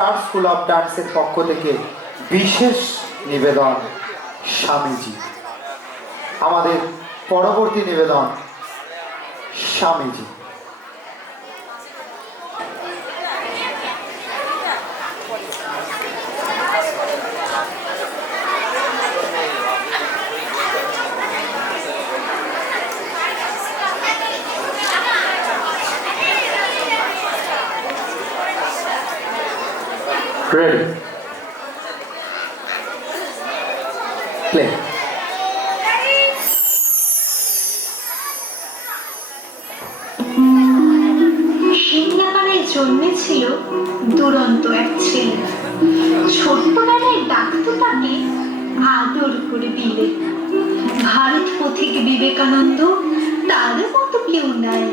Star school of ডান্সের পক্ষ থেকে বিশেষ নিবেদন স্বামীজি। আমাদের পরবর্তী নিবেদন স্বামীজি। Ready? Play. সিংহাপাড়ায় জন্মেছিল দুরন্ত এক ছেলে। ছোট্টবেলায় ডাকতো তাকে আদর করে বিলে। ভারত পথিক বিবেকানন্দ তার মতো কেউ নাই।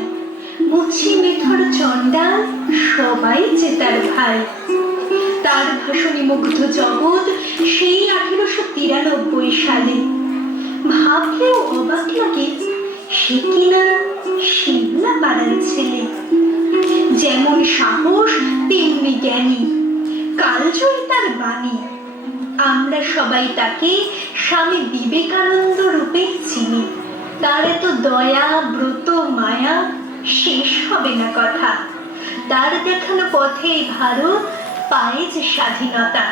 মুচি মেথর চণ্ডাল সবাই যে তার ভাই। তার ভাষণে মুগ্ধ জগৎ সেই 1893 সালে। ভাবলেও অবাক লাগে সে কিনা সিংহাপাড়ার ছেলে। যেমন সাহস তেমনি জ্ঞানী, কালজয়ী তার বাণী। আমরা সবাই তাকে স্বামী বিবেকানন্দ রূপে চিনি। তার এত দয়া ব্রত মায়া শেষ হবে না কথা। তার দেখানো পথে ভারত পায় যে স্বাধীনতা।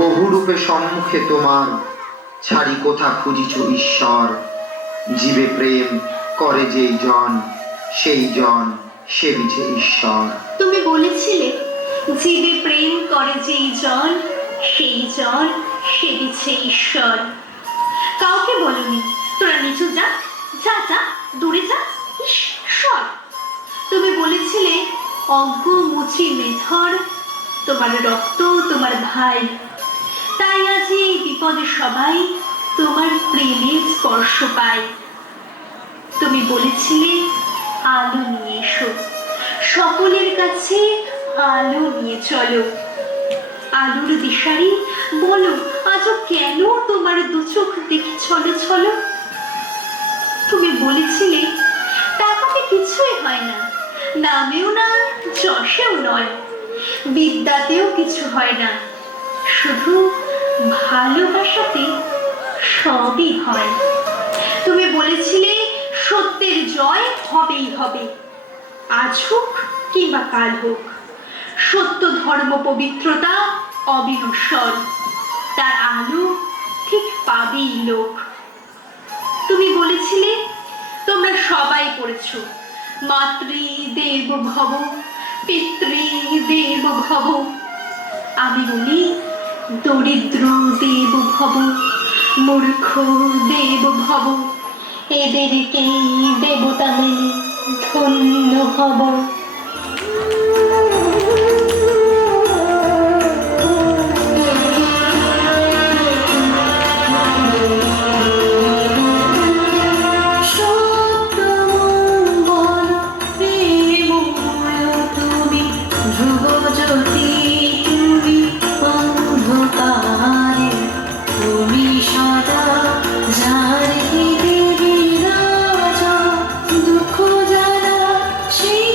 বহুরূপে সম্মুখে তোমার, ছাড়ি কোথা খুঁজিছ ঈশ্বর। জীবে প্রেম করে যেই জন, সেই জন সেবিছে ঈশ্বর। তুমি বলেছিলে জীবে প্রেম করে যেই জন, সেই জন সেবিছে ঈশ্বর। কাউকে বলনি তোরা নিচু যা, যা যা দূরে যা, ঈশ্বর। তুমি বলেছিলে অজ্ঞ মুচি মেথর তোমার রক্ত তোমার ভাই। তাই আজ এই বিপদে সবাই তোমার প্রেমের স্পর্শ পায়। তুমি বলেছিলে আলো নিয়ে এসো, সকলের কাছে আলো নিয়ে চলো। আলোর দিশারি বলো আজও কেন তোমার দু চোখ দেখে ছলো ছলো। তুমি বলেছিলে টাকাতে কিছুই হয় না, নামেও না যশেও নয়, বিদ্যাতেও কিছু হয় না, শুধু ভালোবাসাতে সবই হয়। তুমি বলেছিলে সত্যের জয় হবেই হবে, আজ হোক কিংবা কাল হোক। সত্য ধর্ম পবিত্রতা অবিনশ্বর, তার আলো ঠিক পাবেই লোক। তুমি বলেছিলে তোমরা সবাই পড়েছ মাতৃ দেব ভব পিতৃ দেব ভব। আমি বলি দরিদ্র দেব ভব মূর্খ দেব ভব, এদেরকেই দেবতা মেনে ধন্য হব। যার হৃদয়ে রাজা দুঃখ জানা সেই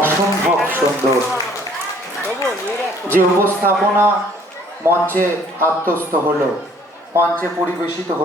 অসম্ভব সুন্দর যে উপস্থাপনা মঞ্চে আত্মস্থ হলো, মঞ্চে পরিবেশিত হলো।